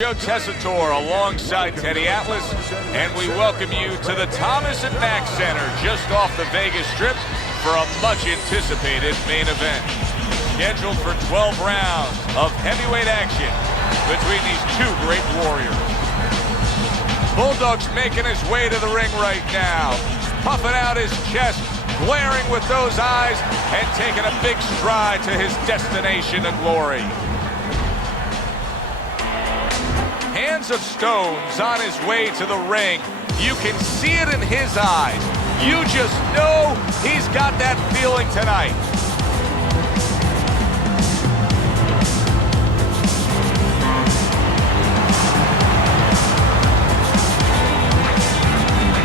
Joe Tessitore alongside Teddy Atlas, and we welcome you to the Thomas & Mack Center just off the Vegas Strip for a much-anticipated main event. Scheduled for 12 rounds of heavyweight action between these two great warriors. Bulldog's making his way to the ring right now, puffing out his chest, glaring with those eyes, and taking a big stride to his destination of glory. Hands of Stone's on his way to the ring. You can see it in his eyes. You just know he's got that feeling tonight.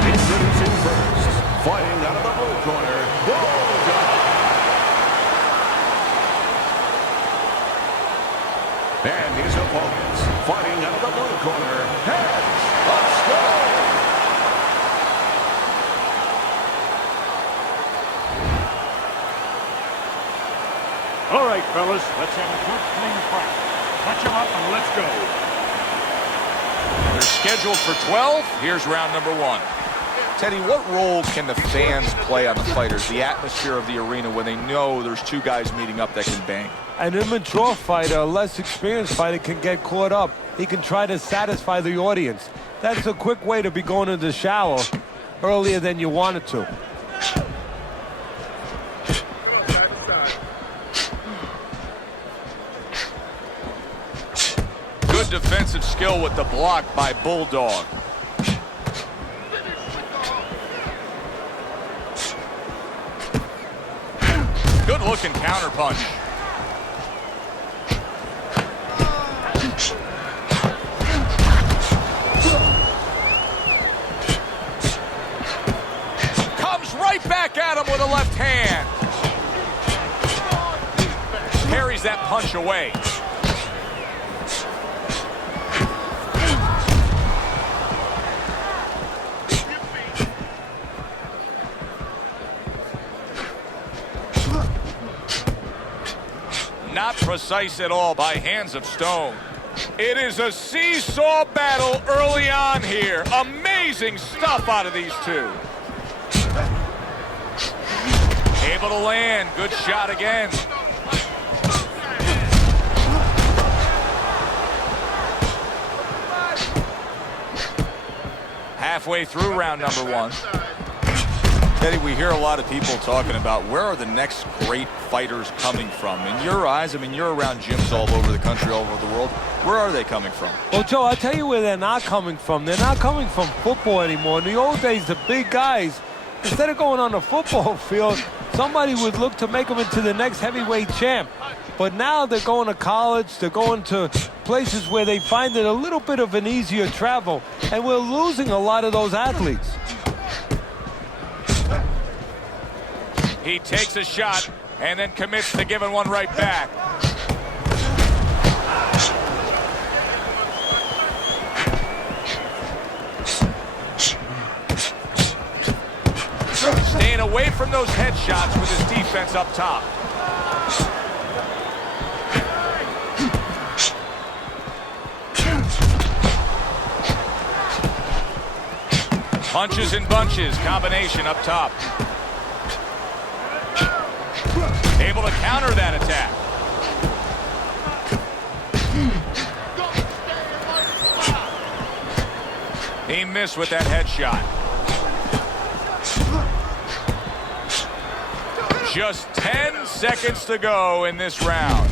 Introducing first, fighting out of the blue corner, Golota. And his opponents, fighting out of the blue corner, Hands of Stone. All right, fellas, let's have a good, clean fight. Touch him up and let's go. They're scheduled for 12. Here's round number 1. Teddy, what role can the fans play on the fighters, the atmosphere of the arena, when they know there's two guys meeting up that can bang? An immature fighter, a less experienced fighter, can get caught up. He can try to satisfy the audience. That's a quick way to be going to the shower earlier than you wanted to. Good defensive skill with the block by Bulldog. Good looking counter punch. Comes right back at him with a left hand. Parries that punch away. Not precise at all by Hands of Stone. It is a seesaw battle early on here. Amazing stuff out of these two. Able to land. Good shot again. Halfway through round number 1. Teddy, we hear a lot of people talking about where are the next great fighters coming from. In your eyes, I mean, you're around gyms all over the country, all over the world. Where are they coming from? Well, Joe, I'll tell you where they're not coming from. They're not coming from football anymore. In the old days, the big guys, instead of going on the football field, somebody would look to make them into the next heavyweight champ. But now they're going to college, they're going to places where they find it a little bit of an easier travel. And we're losing a lot of those athletes. He takes a shot and then commits to giving one right back. Staying away from those headshots with his defense up top. Punches and bunches, combination up top. Able to counter that attack. He missed with that headshot. Just 10 seconds to go in this round.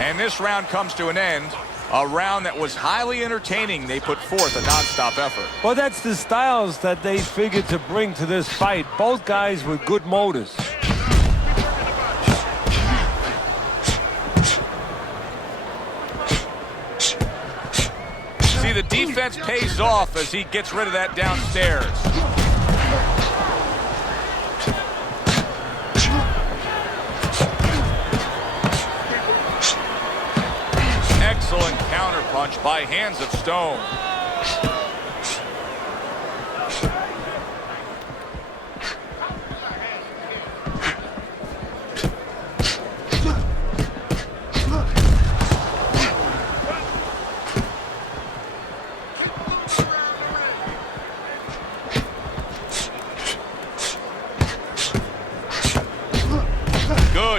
And this round comes to an end. A round that was highly entertaining. They put forth a non-stop effort. Well, that's the styles that they figured to bring to this fight. Both guys with good motors. See, the defense pays off as he gets rid of that downstairs. Excellent counterpunch by Hands of Stone.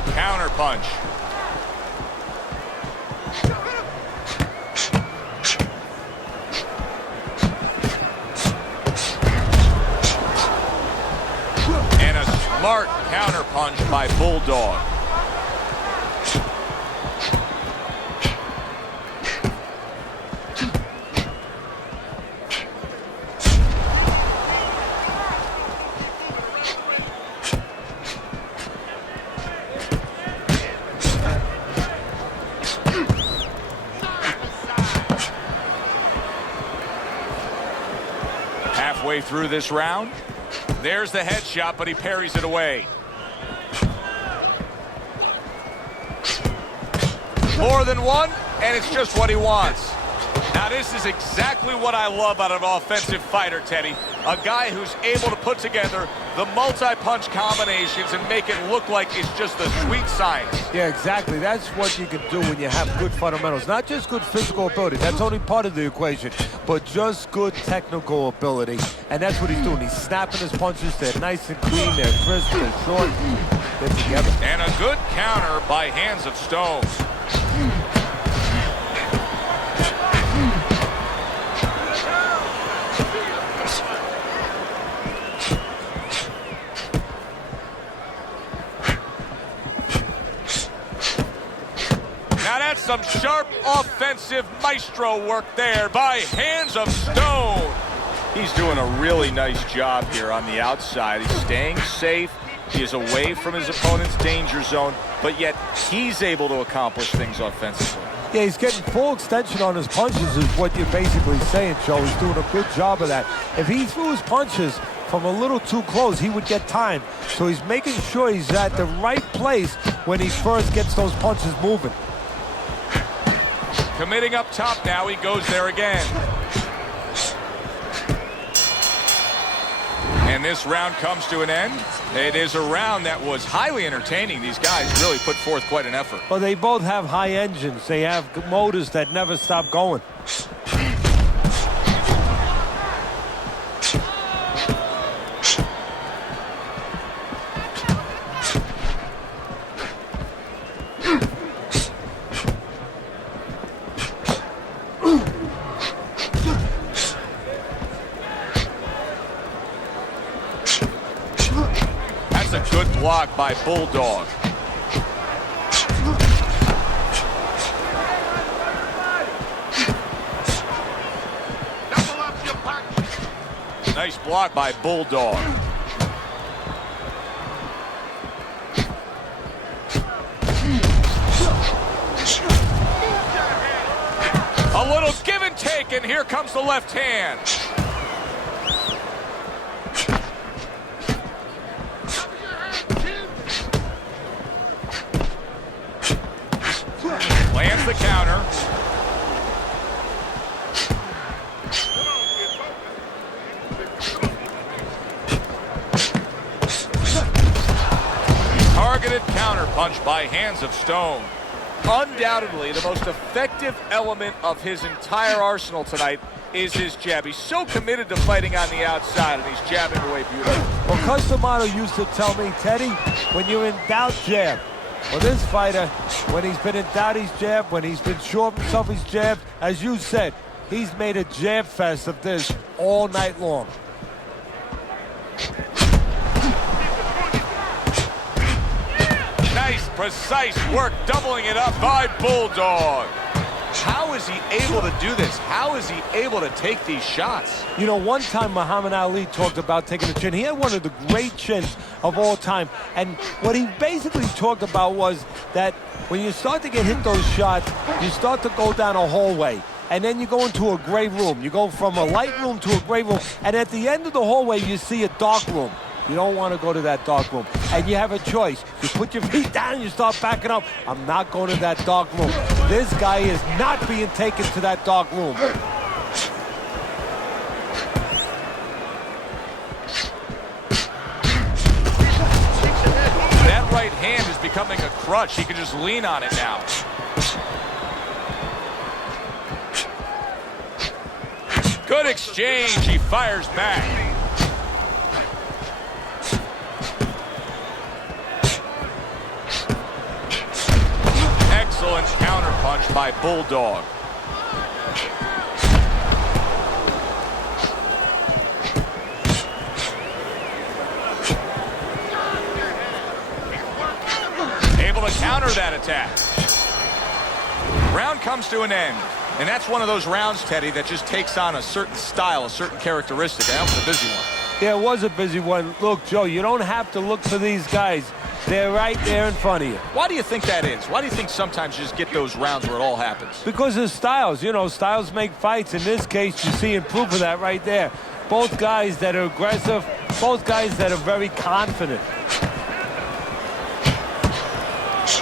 Good counter punch. And a smart counter punch by Bulldog. Halfway through this round, there's the headshot, but he parries it away. More than one, and it's just what he wants. Now, this is exactly what I love out of an offensive fighter, Teddy. A guy who's able to put together the multi-punch combinations and make it look like it's just a sweet science. Yeah, exactly. That's what you can do when you have good fundamentals. Not just good physical ability. That's only part of the equation. But just good technical ability. And that's what he's doing. He's snapping his punches. They're nice and clean. They're crisp. They're short. They're together. And a good counter by Hands of Stone. Now that's some sharp offensive maestro work there by Hands of Stone. He's doing a really nice job here on the outside. He's staying safe. He is away from his opponent's danger zone, but yet he's able to accomplish things offensively. Yeah, he's getting full extension on his punches is what you're basically saying, Joe. He's doing a good job of that. If he threw his punches from a little too close, he would get timed. So he's making sure he's at the right place when he first gets those punches moving. Committing up top now, he goes there again. And this round comes to an end. It is a round that was highly entertaining. These guys really put forth quite an effort. Well, they both have high engines. They have motors that never stop going. That's a good block by Bulldog. Nice block by Bulldog. A little give and take, and here comes the left hand. Lands the counter. Targeted counter punch by Hands of Stone. Undoubtedly, the most effective element of his entire arsenal tonight is his jab. He's so committed to fighting on the outside, and he's jabbing away beautifully. Well, Customato used to tell me, Teddy, when you're in doubt, jab. Well, this fighter, when he's been in doubt, he's jabbed. When he's been sure of himself, he's jabbed. As you said, he's made a jab fest of this all night long. Nice, precise work, doubling it up by Bulldog. How is he able to do this? How is he able to take these shots? You know, one time Muhammad Ali talked about taking a chin. He had one of the great chins of all time. And what he basically talked about was that when you start to get hit those shots, you start to go down a hallway. And then you go into a gray room. You go from a light room to a gray room. And at the end of the hallway, you see a dark room. You don't want to go to that dark room. And you have a choice. You put your feet down and you start backing up. I'm not going to that dark room. This guy is not being taken to that dark room. That right hand is becoming a crutch. He can just lean on it now. Good exchange. He fires back. by Bulldog. Able to counter that attack. Round comes to an end. And that's one of those rounds, Teddy, that just takes on a certain style, a certain characteristic. That was a busy one. Yeah, it was a busy one. Look, Joe, you don't have to look for these guys. They're right there in front of you. Why do you think that is? Why do you think sometimes you just get those rounds where it all happens? Because of styles. You know, styles make fights. In this case, you see proof of that right there. Both guys that are aggressive, both guys that are very confident.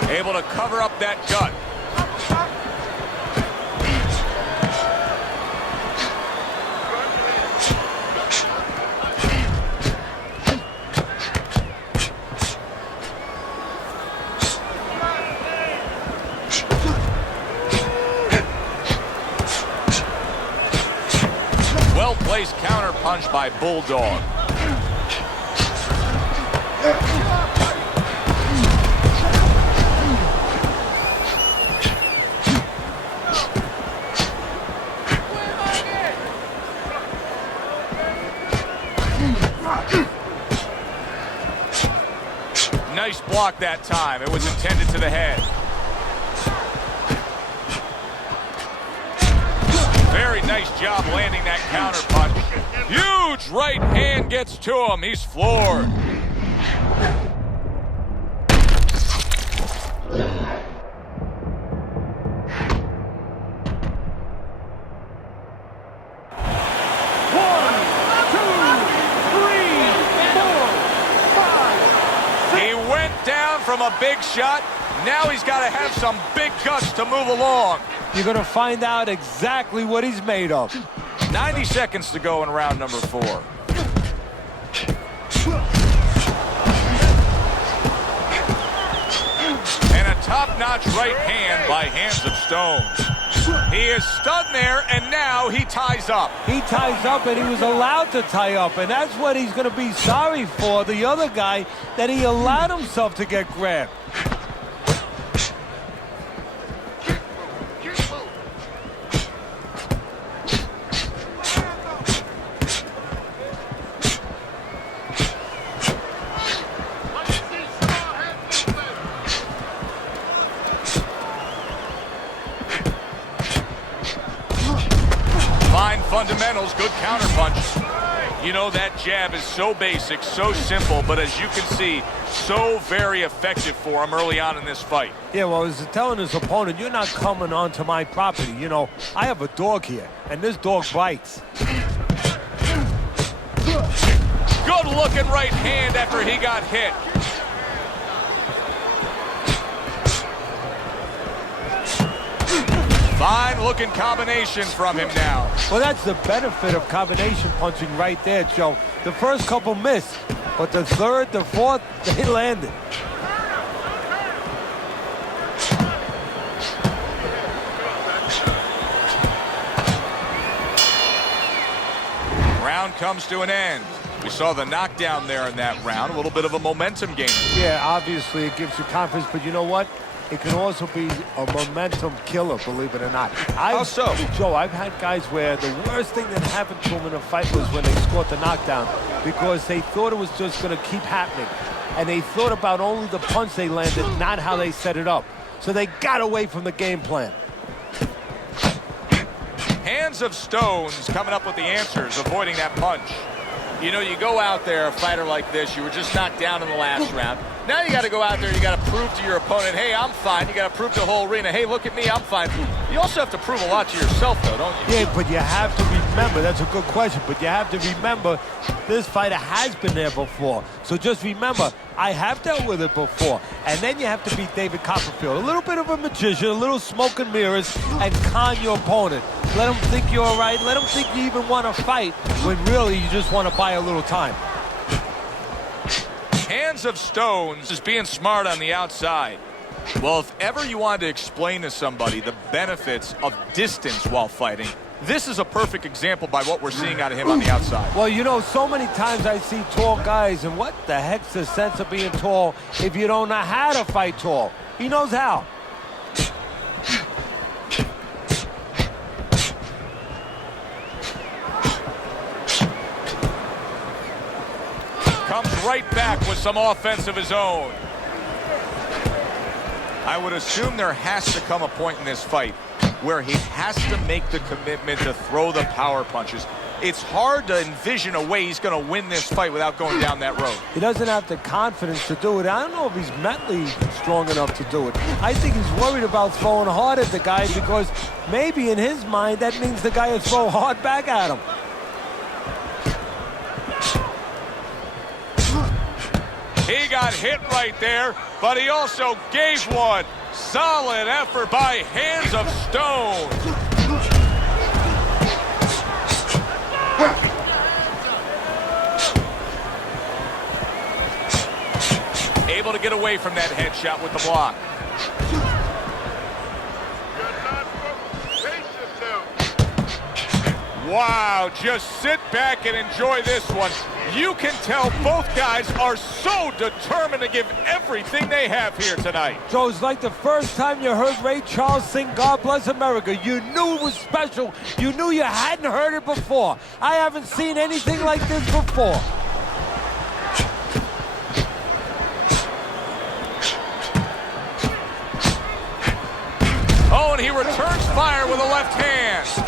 Able to cover up that gut. Well-placed counter punch by Bulldog. Nice block that time. It was intended to the head. Very nice job landing that counter punch. Huge right hand gets to him. He's floored. From a big shot. Now he's got to have some big guts to move along. You're going to find out exactly what he's made of. 90 seconds to go in round number 4. And a top-notch right hand by Hands of Stone. He is stunned there, and now he ties up. He ties up, and he was allowed to tie up, and that's what he's going to be sorry for, the other guy, that he allowed himself to get grabbed. Fundamentals, good counter punch. You know, that jab is so basic, so simple, but as you can see, so very effective for him early on in this fight. Yeah, well, he's telling his opponent, you're not coming onto my property. You know, I have a dog here, and this dog bites. Good looking right hand after he got hit. Fine looking combination from him now. Well, that's the benefit of combination punching right there, Joe. The first couple missed, but the third, the fourth, they landed. Round comes to an end. We saw the knockdown there in that round. A little bit of a momentum gain. Yeah, obviously it gives you confidence, but you know what? It can also be a momentum killer, believe it or not. How so? Joe, I've had guys where the worst thing that happened to them in a fight was when they scored the knockdown because they thought it was just going to keep happening. And they thought about only the punch they landed, not how they set it up. So they got away from the game plan. Hands of Stones coming up with the answers, avoiding that punch. You know, you go out there, a fighter like this, you were just knocked down in the last round. Now you got to go out there, you got to prove to your opponent, hey, I'm fine. You got to prove to the whole arena, hey, look at me, I'm fine. You also have to prove a lot to yourself, though, don't you? Yeah, but you have to remember, that's a good question, but you have to remember this fighter has been there before. So just remember, I have dealt with it before. And then you have to beat David Copperfield. A little bit of a magician, a little smoke and mirrors, and con your opponent. Let him think you're all right. Let him think you even want to fight when really you just want to buy a little time. Hands of Stones is being smart on the outside. Well, if ever you wanted to explain to somebody the benefits of distance while fighting, this is a perfect example by what we're seeing out of him on the outside. Well, you know, so many times I see tall guys, and what the heck's the sense of being tall if you don't know how to fight tall? He knows how. right back with some offense of his own. I would assume there has to come a point in this fight where he has to make the commitment to throw the power punches. It's hard to envision a way he's going to win this fight without going down that road. He doesn't have the confidence to do it. I don't know if he's mentally strong enough to do it. I think he's worried about throwing hard at the guy because maybe in his mind that means the guy will throw hard back at him. He got hit right there, but he also gave one. Solid effort by Hands of Stone. Able to get away from that headshot with the block. Wow, just sit back and enjoy this one. You can tell both guys are so determined to give everything they have here tonight. Joe, it's like the first time you heard Ray Charles sing God Bless America. You knew it was special. You knew you hadn't heard it before. I haven't seen anything like this before. Oh, and he returns fire with a left hand.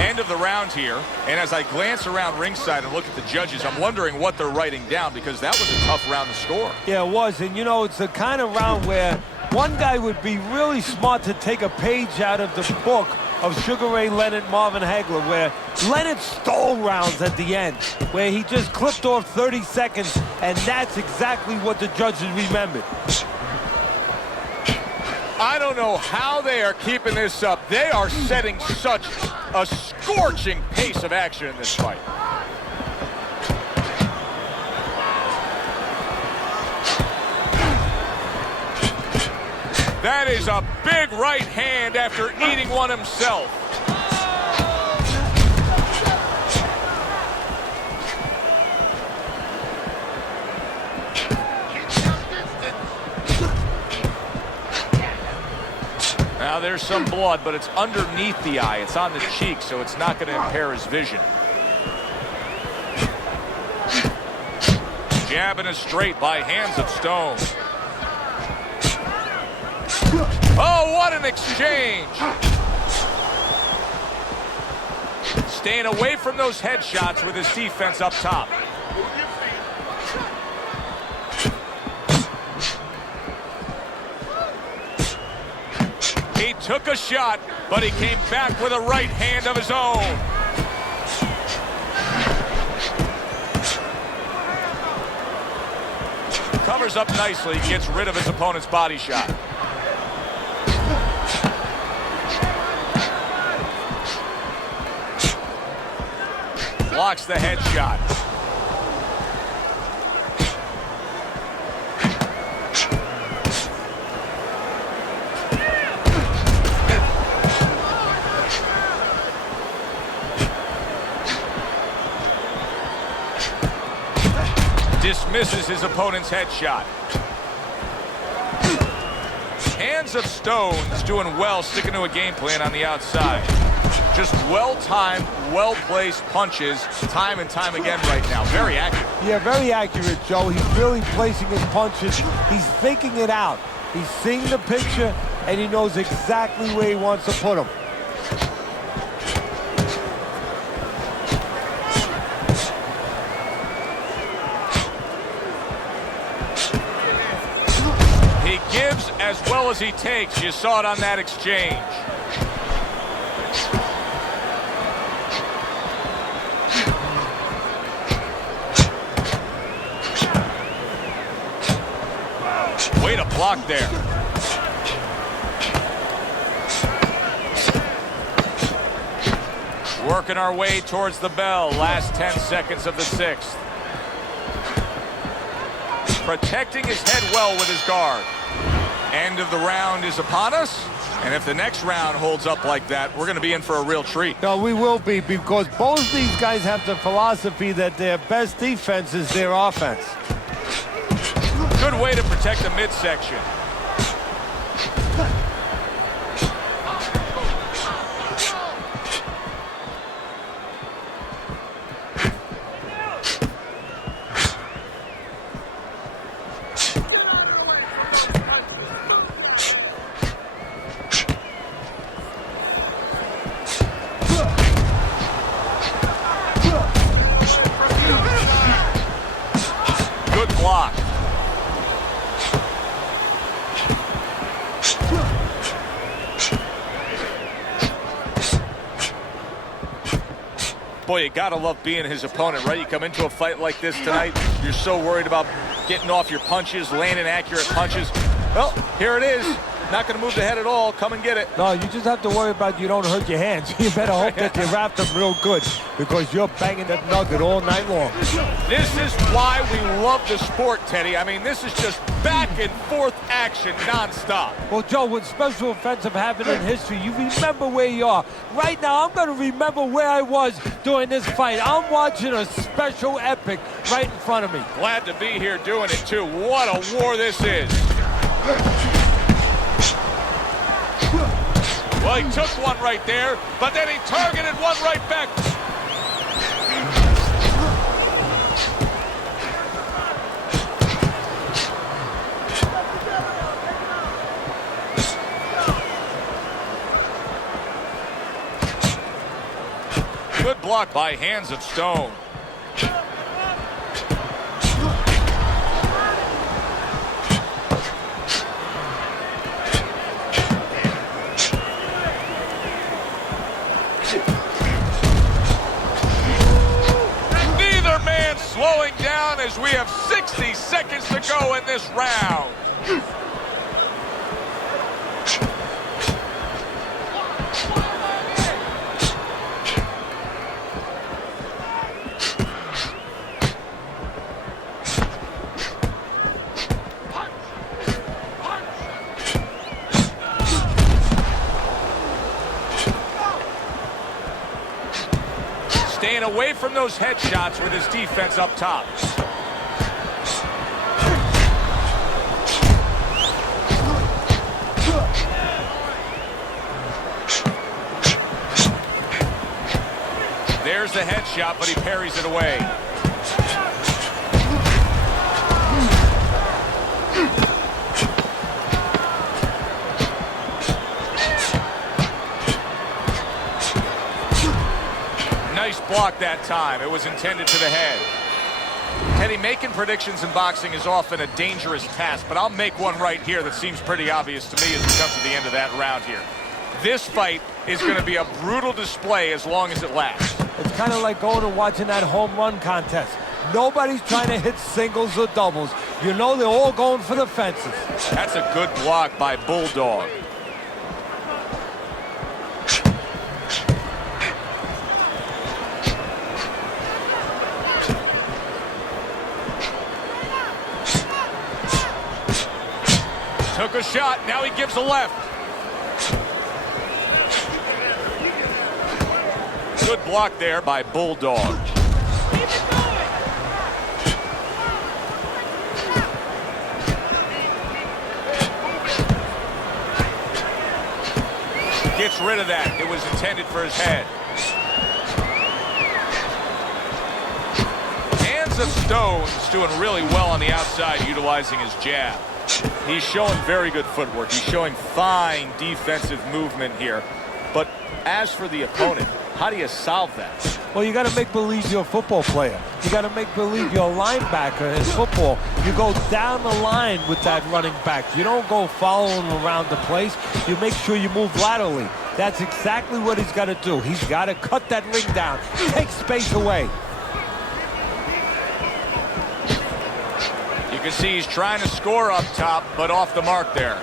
End of the round here, and as I glance around ringside and look at the judges, I'm wondering what they're writing down because that was a tough round to score. Yeah, it was, and you know, it's the kind of round where one guy would be really smart to take a page out of the book of Sugar Ray Leonard, Marvin Hagler, where Leonard stole rounds at the end, where he just clipped off 30 seconds, and that's exactly what the judges remembered. I don't know how they are keeping this up. They are setting such a scorching pace of action in this fight. That is a big right hand after eating one himself. Now there's some blood, but it's underneath the eye. It's on the cheek, so it's not going to impair his vision. Jabbing a straight by Hands of Stone. Oh, what an exchange! Staying away from those headshots with his defense up top. He took a shot, but he came back with a right hand of his own. Covers up nicely, gets rid of his opponent's body shot. Blocks the headshot. Dismisses his opponent's headshot. Hands of Stone's doing well, sticking to a game plan on the outside. Just well-timed, well-placed punches time and time again right now. Very accurate. Yeah, very accurate, Joe. He's really placing his punches. He's thinking it out. He's seeing the picture, and he knows exactly where he wants to put them. He gives as well as he takes. You saw it on that exchange. Way to block there. Working our way towards the bell. Last 10 seconds of the sixth. Protecting his head well with his guard. End of the round is upon us. And if the next round holds up like that, we're going to be in for a real treat. No, we will be, because both these guys have the philosophy that their best defense is their offense. Good way to protect the midsection. block. Boy, you gotta love being his opponent, right? You come into a fight like this tonight, you're so worried about getting off your punches, landing accurate punches. Well, here it is. Not going to move the head at all. Come and get it. No, you just have to worry about you don't hurt your hands. You better hope that you wrap them real good because you're banging that nugget all night long. This is why we love the sport, Teddy. I mean, this is just back and forth action nonstop. Well, Joe, with special offensive happened in history, you remember where you are. Right now, I'm going to remember where I was during this fight. I'm watching a special epic right in front of me. Glad to be here doing it, too. What a war this is. Well, he took one right there, but then he targeted one right back. Good block by Hands of Stone. Slowing down as we have 60 seconds to go in this round. Staying away from those headshots with his defense up top. There's the headshot, but he parries it away. Nice block that time. It was intended to the head. Teddy, making predictions in boxing is often a dangerous task, but I'll make one right here that seems pretty obvious to me as we come to the end of that round here. This fight is going to be a brutal display as long as it lasts. It's kind of like going and watching that home run contest. Nobody's trying to hit singles or doubles. You know they're all going for the fences. That's a good block by Bulldog. Took a shot, now he gives a left. Good block there by Bulldog. Gets rid of that. It was intended for his head. Hands of Stone's doing really well on the outside, utilizing his jab. He's showing very good footwork. He's showing fine defensive movement here. But as for the opponent, how do you solve that? Well, you got to make believe you're a football player. You got to make believe you're a linebacker in football. You go down the line with that running back. You don't go following around the place. You make sure you move laterally. That's exactly what he's got to do. He's got to cut that ring down, take space away. You can see he's trying to score up top, but off the mark there.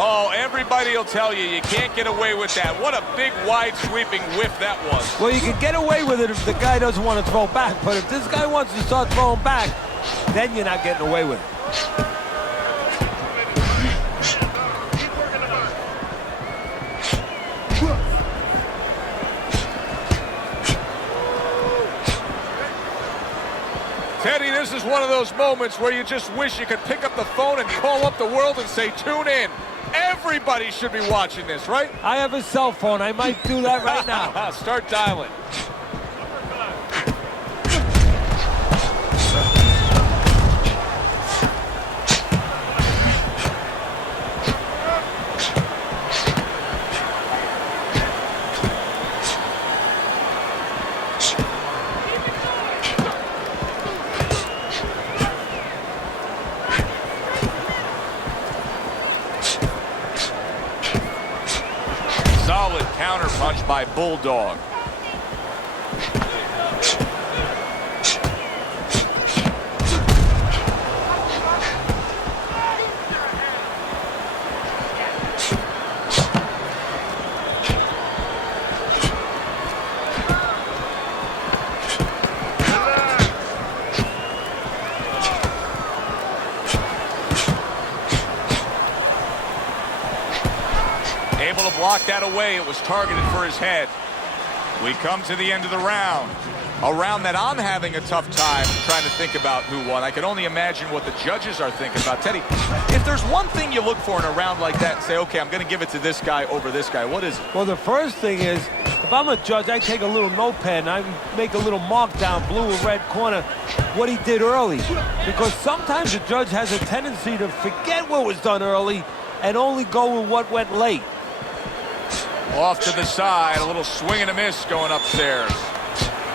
Oh, everybody will tell you, you can't get away with that. What a big, wide, sweeping whiff that was. Well, you can get away with it if the guy doesn't want to throw back, but if this guy wants to start throwing back, then you're not getting away with it. Teddy, this is one of those moments where you just wish you could pick up the phone and call up the world and say, tune in. Everybody should be watching this, right? I have a cell phone. I might do that right now. Start dialing. Solid counterpunch by Bulldog. Able to block that away. It was targeted for his head. We come to the end of the round. A round that I'm having a tough time trying to think about who won. I can only imagine what the judges are thinking about. Teddy, if there's one thing you look for in a round like that and say, okay, I'm going to give it to this guy over this guy, what is it? Well, the first thing is, if I'm a judge, I take a little notepad and I make a little mark down blue or red corner what he did early. Because sometimes the judge has a tendency to forget what was done early and only go with what went late. Off to the side, a little swing and a miss going upstairs.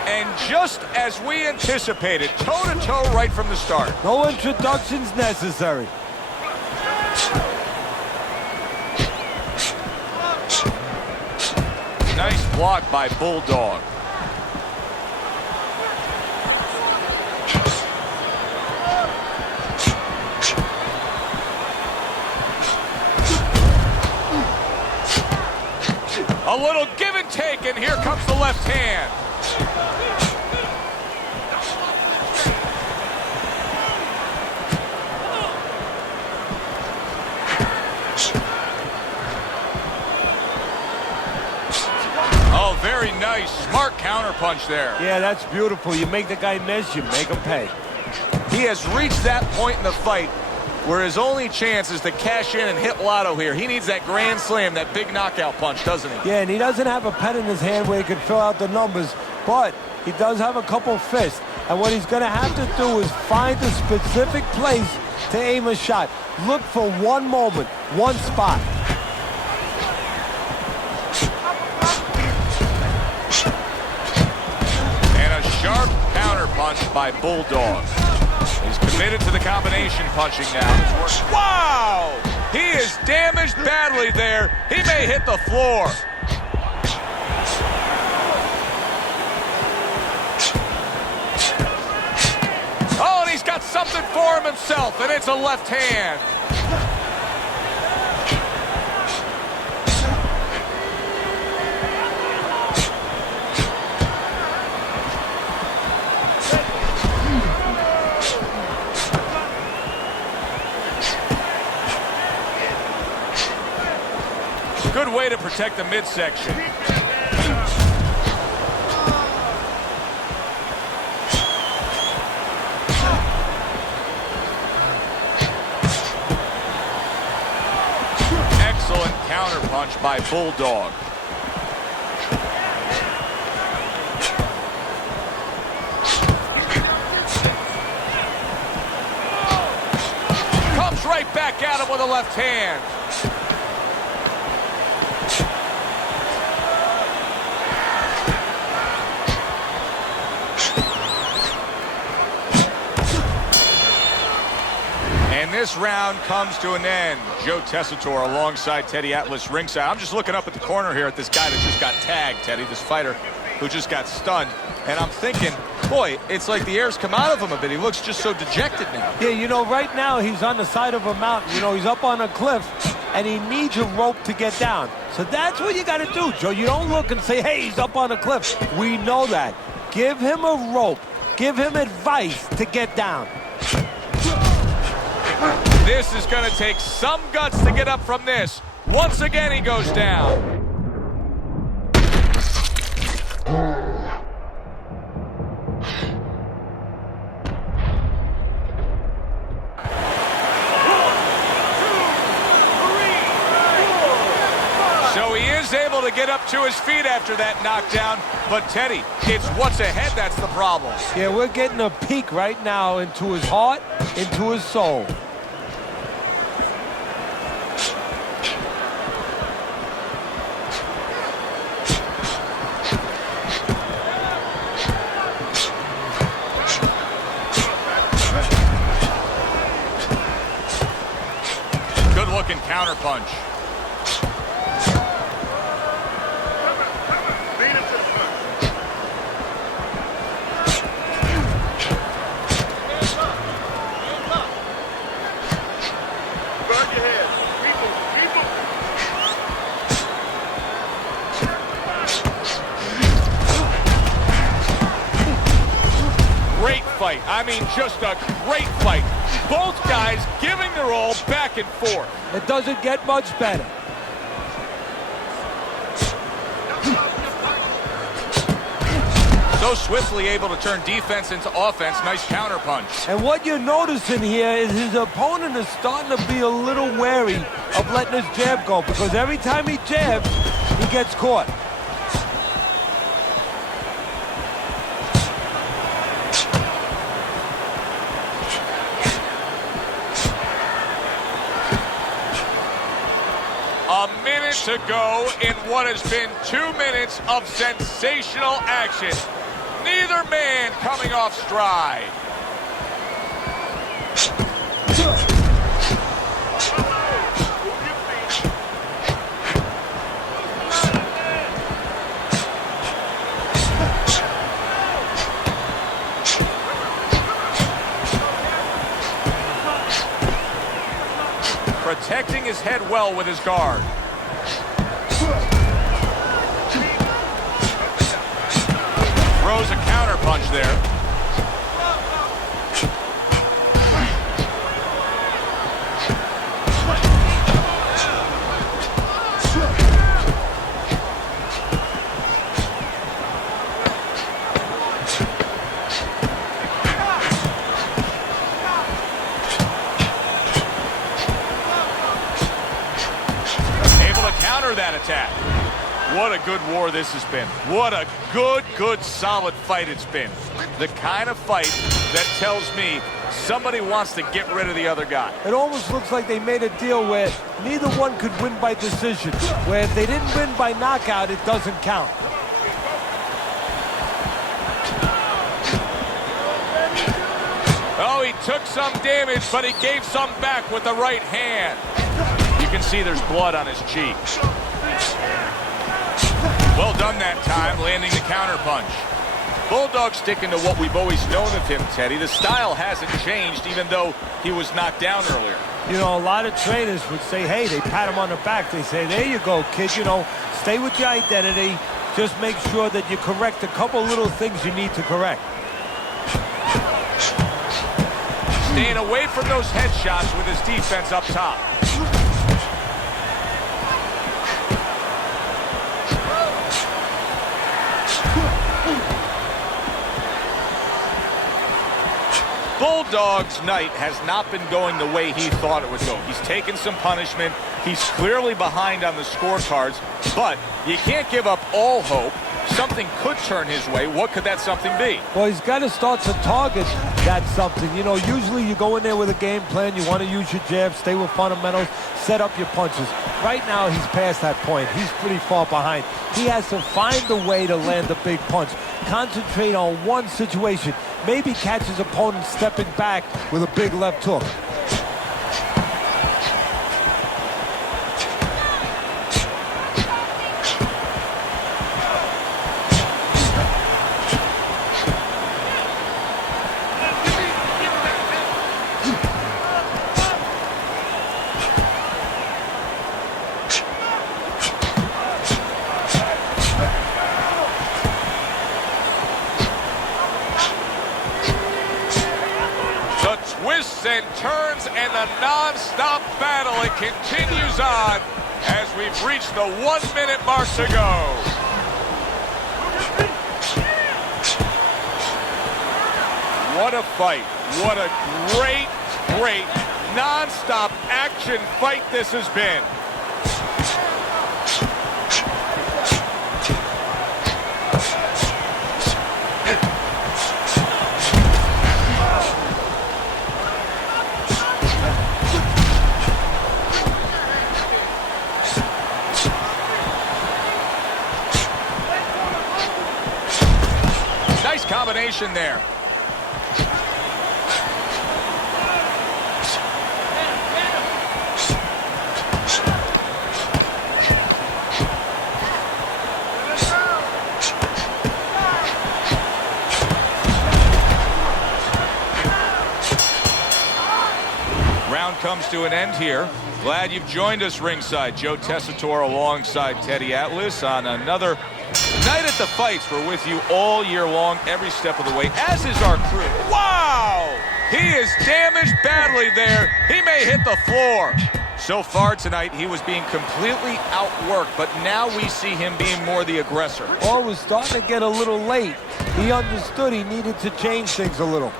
And just as we anticipated, toe-to-toe right from the start. No introductions necessary. Nice block by Bulldog. A little give and take, and here comes the left hand. Oh, very nice. Smart counterpunch there. Yeah, that's beautiful. You make the guy miss, you make him pay. He has reached that point in the fight where his only chance is to cash in and hit lotto here. He needs that grand slam, that big knockout punch, doesn't he? Yeah, and he doesn't have a pen in his hand where he can fill out the numbers, but he does have a couple fists. And what he's going to have to do is find a specific place to aim a shot. Look for one moment, one spot. And a sharp counterpunch by Bulldog. He's committed to the combination punching now. Wow! He is damaged badly there. He may hit the floor. Oh, and he's got something for him himself, and it's a left hand. Good way to protect the midsection. Excellent counterpunch by Bulldog. Comes right back at him with a left hand. And this round comes to an end. Joe Tessitore alongside Teddy Atlas ringside. I'm just looking up at the corner here at this guy that just got tagged, Teddy, this fighter who just got stunned. And I'm thinking, boy, it's like the air's come out of him a bit. He looks just so dejected now. Yeah, you know, right now he's on the side of a mountain. You know, he's up on a cliff, and he needs a rope to get down. So that's what you got to do, Joe. You don't look and say, hey, he's up on a cliff. We know that. Give him a rope. Give him advice to get down. This is going to take some guts to get up from this. Once again, he goes down. So he is able to get up to his feet after that knockdown. But, Teddy, it's what's ahead that's the problem. Yeah, we're getting a peek right now into his heart, into his soul. Good looking counterpunch. fight. I mean, just a great fight. Both guys giving their all back and forth. It doesn't get much better. So swiftly able to turn defense into offense. Nice counterpunch. And what you're noticing here is his opponent is starting to be a little wary of letting his jab go, because every time he jabs, he gets caught. A minute to go in what has been 2 minutes of sensational action. Neither man coming off stride. Protecting his head well with his guard. Throws a counter punch there. Able to counter that attack. What a good war this has been. What a good, solid fight it's been. The kind of fight that tells me somebody wants to get rid of the other guy. It almost looks like they made a deal where neither one could win by decision, where if they didn't win by knockout, it doesn't count. Oh, he took some damage, but he gave some back with the right hand. You can see there's blood on his cheek. Well done that time, landing the counterpunch. Bulldog sticking to what we've always known of him, Teddy. The style hasn't changed, even though he was knocked down earlier. You know, a lot of trainers would say, hey, they pat him on the back. They say, there you go, kid. You know, stay with your identity. Just make sure that you correct a couple little things you need to correct. Staying away from those headshots with his defense up top. Bulldog's night has not been going the way he thought it would go. He's taken some punishment. He's clearly behind on the scorecards, but you can't give up all hope. Something could turn his way. What could that something be? Well, he's got to start to target that something. You know, usually you go in there with a game plan. You want to use your jab, stay with fundamentals, set up your punches. Right now, he's past that point. He's pretty far behind. He has to find a way to land a big punch. Concentrate on one situation. Maybe catch his opponent stepping back with a big left hook. Twists and turns and the non-stop battle, it continues on as we've reached the 1 minute mark to go. What a fight. What a great non-stop action fight this has been. Nice combination there. Round comes to an end here. Glad you've joined us ringside. Joe Tessitore alongside Teddy Atlas on another Night at the Fights, we're with you all year long, every step of the way, as is our crew. Wow! He is damaged badly there. He may hit the floor. So far tonight, he was being completely outworked, but now we see him being more the aggressor. Oh, it was starting to get a little late. He understood he needed to change things a little.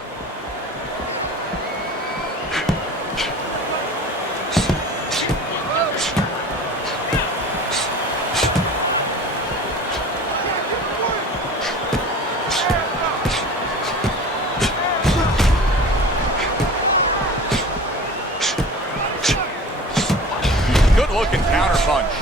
Good-looking counterpunch.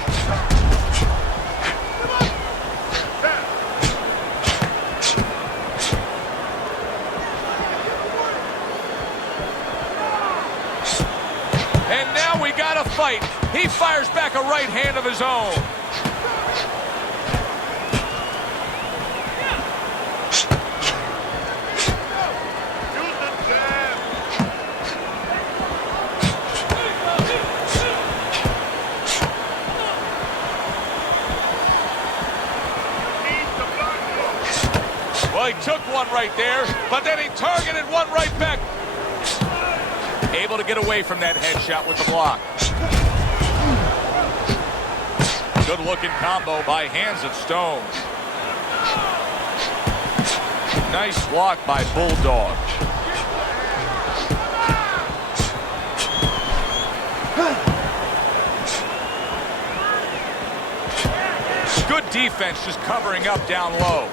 And now we got a fight. He fires back a right hand of his own. Well, he took one right there, but then he targeted one right back. Able to get away from that headshot with the block. Good-looking combo by Hands of Stone. Nice block by Bulldog. Good defense, just covering up down low.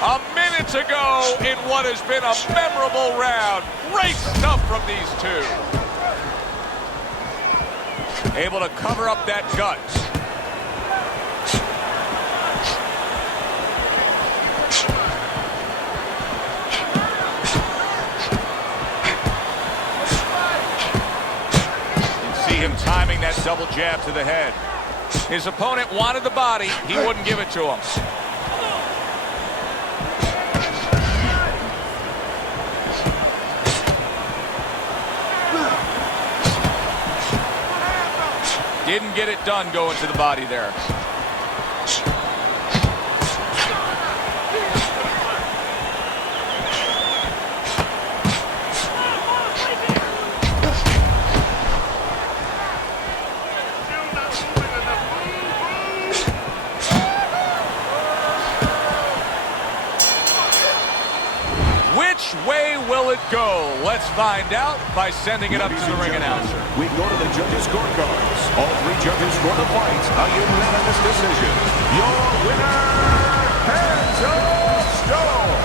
A minute to go in what has been a memorable round. Great stuff from these two. Able to cover up that gut. You see him timing that double jab to the head. His opponent wanted the body. He wouldn't give it to him. Didn't get it done going to the body there. Which way will it go? Let's find out by sending it up to the ring announcer. We go to the judges' scorecards. All three judges score the fight. A unanimous decision. Your winner, Hands of Stone.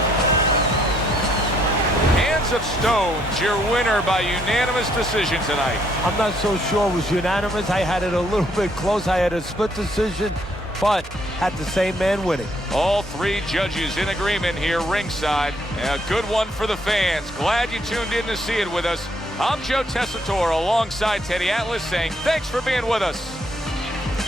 Hands of Stone's your winner by unanimous decision tonight. I'm not so sure it was unanimous. I had it a little bit close. I had a split decision, but had the same man winning. All three judges in agreement here ringside. A good one for the fans. Glad you tuned in to see it with us. I'm Joe Tessitore alongside Teddy Atlas saying thanks for being with us.